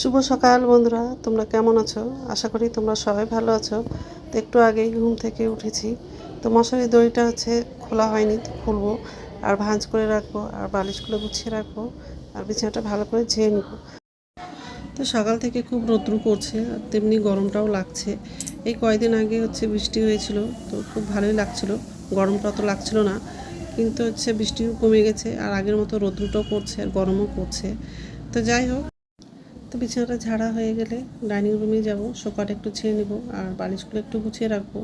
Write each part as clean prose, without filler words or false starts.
শুভ সকাল বন্ধুরা, তোমরা কেমন আছো? আশা করি তোমরা সবাই ভালো আছো। তো একটু আগেই ঘুম থেকে উঠেছি। তো মশারি দড়িটা খোলা হয়নি, তো খুলবো আর ভাঁজ করে রাখবো আর বালিশগুলো গুছিয়ে রাখবো আর বিছানাটা ভালো করে ঝেড়ে নিব। তো সকাল থেকে খুব রৌদ্র পড়ছে আর তেমনি গরমটাও লাগছে। এই কয়েকদিন আগে বৃষ্টি হয়েছিল, তো খুব ভালোই লাগছিল, গরমটা অত লাগছিল না। কিন্তু বৃষ্টিও কমে গেছে আর আগের মতো রৌদ্রটাও পড়ছে আর গরমও পড়ছে। তো যাই হোক, তো বিছানাটা ঝাড়া হয়ে গেলে ডাইনিং রুমে যাব, সোফাটা একটু ছেড়ে নেব আর বালিশগুলো একটু গুছিয়ে রাখবো।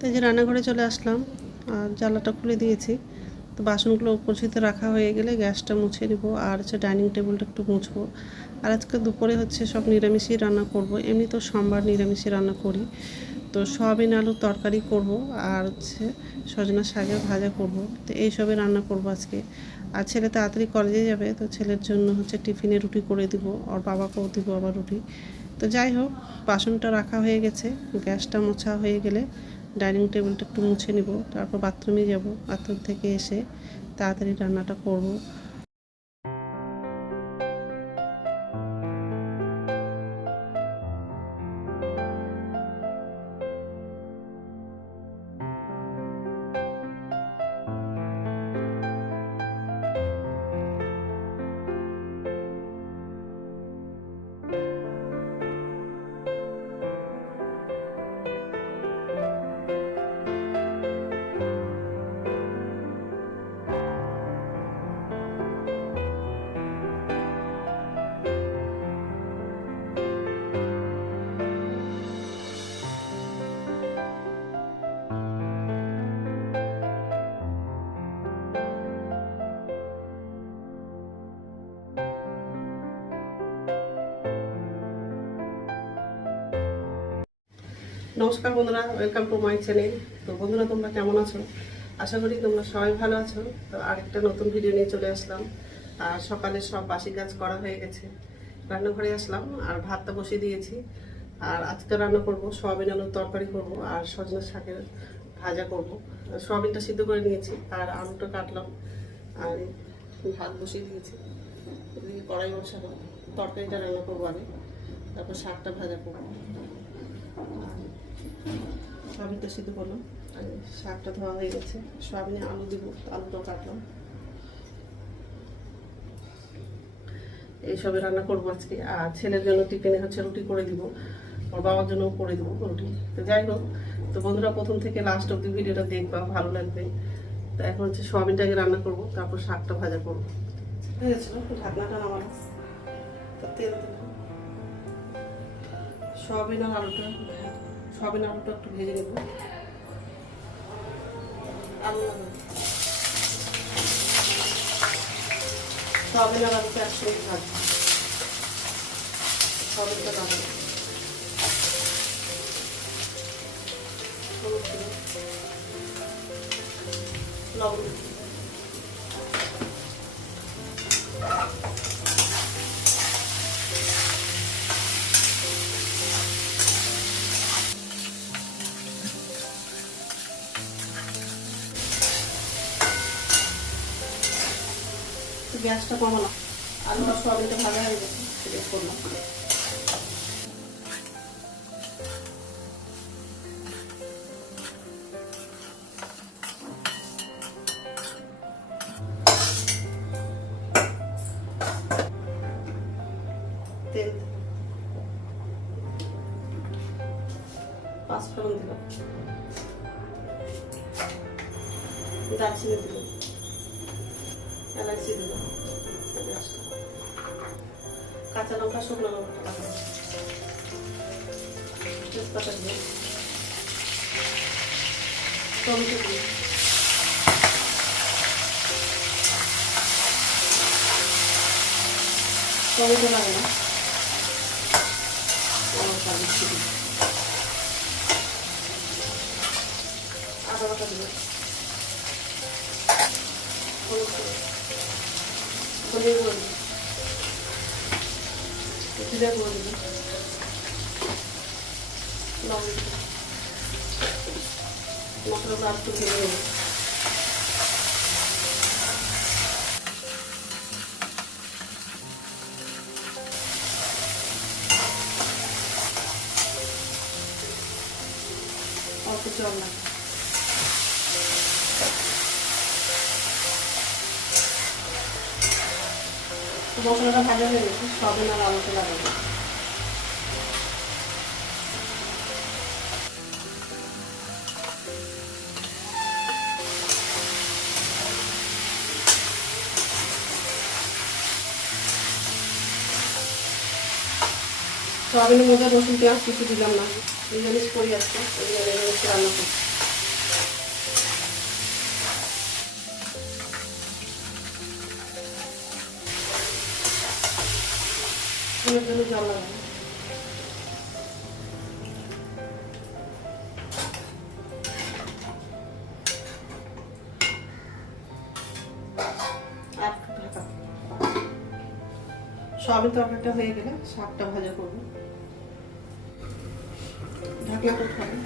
তো এই যে রান্নাঘরে চলে আসলাম আর জানলাটা খুলে দিয়েছি। তো বাসনগুলো উপরছিতে রাখা হয়ে গেলে গ্যাসটা মুছে নেব আর ডাইনিং টেবিলটা একটু মুছবো। আর আজকে দুপুরে সব নিরামিষই রান্না করব। এমনি তো সোমবার নিরামিষই রান্না করি। তো সয়াবিন আলুর তরকারি করব আর সজনা শাকের ভাজা করব। তো এইসবই রান্না করব আজকে। আর ছেলে তাড়াতাড়ি কলেজে যাবে, তো ছেলের জন্য টিফিনে রুটি করে দিব, আর বাবাকেও দিব আবার রুটি। তো যাই হোক, বাসনটা রাখা হয়ে গেছে, গ্যাসটা মোছা হয়ে গেলে ডাইনিং টেবিলটা একটু মুছে নিব, তারপর বাথরুমে যাব। বাথরুম থেকে এসে তাড়াতাড়ি রান্নাটা করব। নমস্কার বন্ধুরা, ওয়েলকাম টু মাই চ্যানেল। তো বন্ধুরা, তোমরা কেমন আছো? আশা করি তোমরা সবাই ভালো আছো। তো আরেকটা নতুন ভিডিও নিয়ে চলে আসলাম। আর সকালে সব বাসি কাজ করা হয়ে গেছে, রান্নাঘরে আসলাম আর ভাতটা বসিয়ে দিয়েছি। আর আজকে রান্না করব সয়াবিন আলুর তরকারি করব আর সজনা শাকের ভাজা করব। সয়াবিনটা সিদ্ধ করে নিয়েছি আর আলুটা কাটলাম আর ভাত বসিয়ে দিয়েছি। কড়াই বসাবো, তরকারিটা রান্না করবো আগে, তারপর শাকটা ভাজা করবো। সয়াবিনটা সিদ্ধ করলাম আর শাকটা ধোয়া হয়ে গেছে। সয়াবিনে আলু দিব, আলুটাও কাটলাম। এইসবে রান্না করবো আজকে। আর ছেলের জন্য টিফিনে রুটি করে দিব, ওর বাবার জন্যও করে দেবো রুটি। তো যাই হোক, তো বন্ধুরা প্রথম থেকে লাস্ট অব্দি ভিডিওটা দেখবা, ভালো লাগবে। তো এখন সয়াবিনটাকে রান্না করবো, তারপর শাকটা ভাজা করবো। হয়ে গেছিল, ঢাকনাটা নামানো। তেল দেবো, সয়াবিন আর আলুটা একটু ভেজে নেবো। সয়াবিন আর আলুটা একসঙ্গে ভাজবো। সয়াবিনটা লাগাবো, লবণ, গ্যাসটা কমালাম। আলু আর সয়াবিনটা ভাজা হয়ে গেছে, সেটা করলাম। তেল দারচিনি দিল, এলাচি দিল, কাঁচা লঙ্কা, শুকনো লঙ্কা কাটা, তেজপাতা দিল, টমেটো দিল, টমেটো লাগে না, লঙ্কা দিচ্ছি, আদা বাটা দিল, হলুদ গুঁড়ো দিল, জিরে গুঁড়ো দিল, লবণ দিল, মশলাগুলো আর একটু ভেজে নেব। অল্প জল লাগে, মশলাটা ভাজা হয়ে গেছে, সয়াবিন আর আলুতে লাগাবো। সয়াবিনের মধ্যে রসুন পেঁয়াজ কিছু দিলাম না, নিরামিষ করি আজকে, নিরামিষ রান্না করি। ফুলের জন্য জল লাগাবো, আর ঢাকা। সয়াবিন তরকারিটা হয়ে গেলে শাকটা ভাজা করবো, ঢাকনা করতে হবে।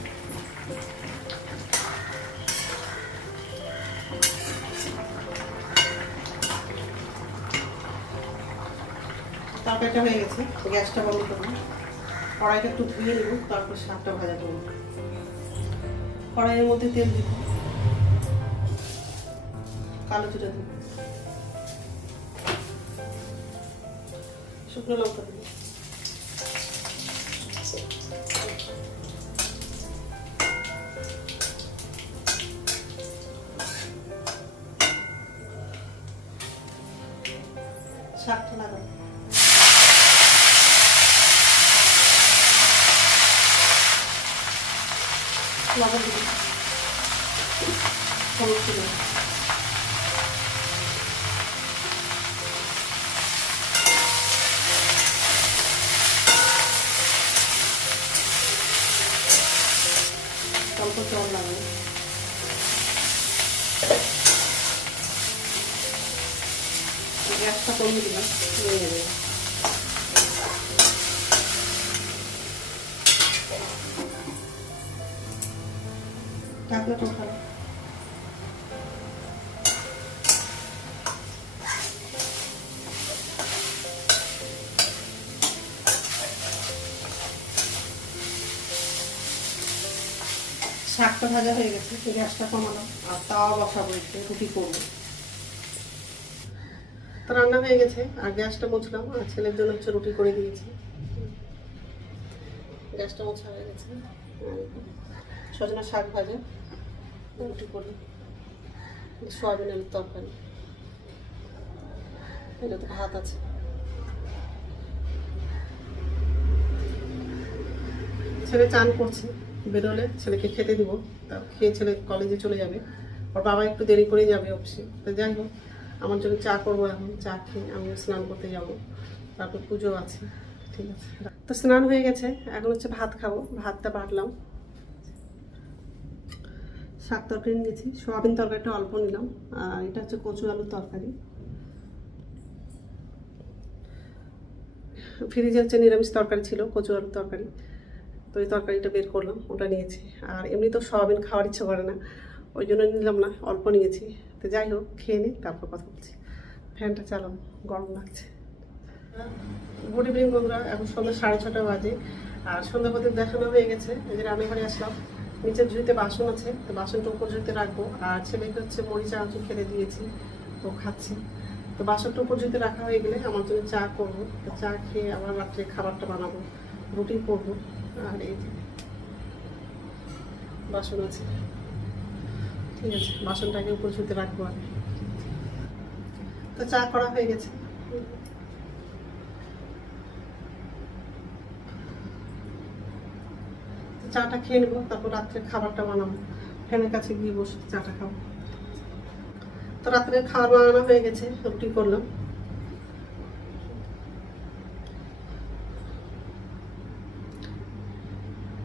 তরকারিটা হয়ে গেছে, গ্যাসটা বন্ধ করবো, কড়াইটা একটু ধুয়ে নেব, তারপর শাকটা ভাজা করবো। কড়াইয়ের মধ্যে তেল দিব, কালো জিরা দিব, শুকনো লঙ্কা দিব, শাকটা লাগাবো, লবণ দিব, হলুদ দিব, অল্প জল লাগাবো, গ্যাসটা কমিয়ে দিলাম, হয়ে যাবে। ঢাকনাটা উঠাবো, শাকটা ভাজা হয়ে গেছে, গ্যাসটা কমালাম, আর তাওয়া বসাবো, একটু রুটি করবো। তো রান্না হয়ে গেছে, আর গ্যাসটা মুছলাম, আর ছেলের জন্য হচ্ছে রুটি করে দিয়েছি। গ্যাসটা মোছা হয়ে গেছে, সজনা শাক ভাজা, রুটি করলাম, সয়াবিন আলুর তরকারি, এটা তো ভাত আছে। ছেলে চান করছে, বেরোলে ছেলেকে খেতে দিব, তা খেয়ে ছেলে কলেজে চলে যাবে, ওর বাবা একটু দেরি করে যাবে অফিসে। তো যাই হোক, আমার জন্য চা করবো, এখন চা খেয়ে আমি স্নান করতে যাব, তারপর পুজো আছে। ঠিক আছে, তো স্নান হয়ে গেছে, এখন হচ্ছে ভাত খাবো। ভাতটা বাটলাম, শাক তরকারি নিয়েছি, সোয়াবিন তরকারিটা অল্প নিলাম, আর এটা হচ্ছে কচু আলুর তরকারি। ফ্রিজে হচ্ছে নিরামিষ তরকারি ছিল, কচু আলুর তরকারি, তো এই তরকারিটা বের করলাম, ওটা নিয়েছি। আর এমনি তো সোয়াবিন খাওয়ার ইচ্ছে করে না, ওই জন্য নিলাম না, অল্প নিয়েছি। তো যাই হোক, খেয়ে নিই, তারপর কথা বলছি। ফ্যানটা চালাম, গরম লাগছে। গুড ইভিনিং বন্ধুরা, এখন সন্ধ্যা 6:30 বাজে, আর সন্ধ্যা প্রদীপ দেখানো হয়ে গেছে। এই যে রান্নাঘরে আসলাম, নিচের ঝুড়িতে বাসন আছে, তো বাসনটা উপর ঝুড়িতে রাখবো। আর ছেলেকে হচ্ছে মুড়ি চানাচুর খেতে দিয়েছি, তো খাচ্ছি। তো বাসনটা উপর ঝুড়িতে রাখা হয়ে গেলে আমার জন্য চা করবো, তো চা খেয়ে আবার রাত্রে খাবারটা বানাবো, রুটি করবো। আর এই যে বাসন আছে। ঠিক আছে, বাসনটাকে উপর ছুতে রাখবো আর। তো চা করা হয়ে গেছে। চাটা খেয়ে নেবো, তারপর রাত্রে খাবারটা বানাবো। ফ্যানের কাছে গিয়ে বসে চাটা খাবো। তো রাত্রে খাবার বানানো হয়ে গেছে, রুটি করলাম।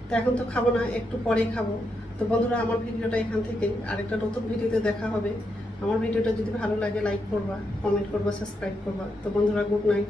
তো এখন তো খাবো না, একটু পরেই খাবো। তো বন্ধুরা, আমার ভিডিওটা এখান থেকে আরেকটা নতুন ভিডিওতে দেখা হবে। আমার ভিডিওটা যদি ভালো লাগে লাইক করবা, কমেন্ট করবা, সাবস্ক্রাইব করবা। তো বন্ধুরা, গুড নাইট।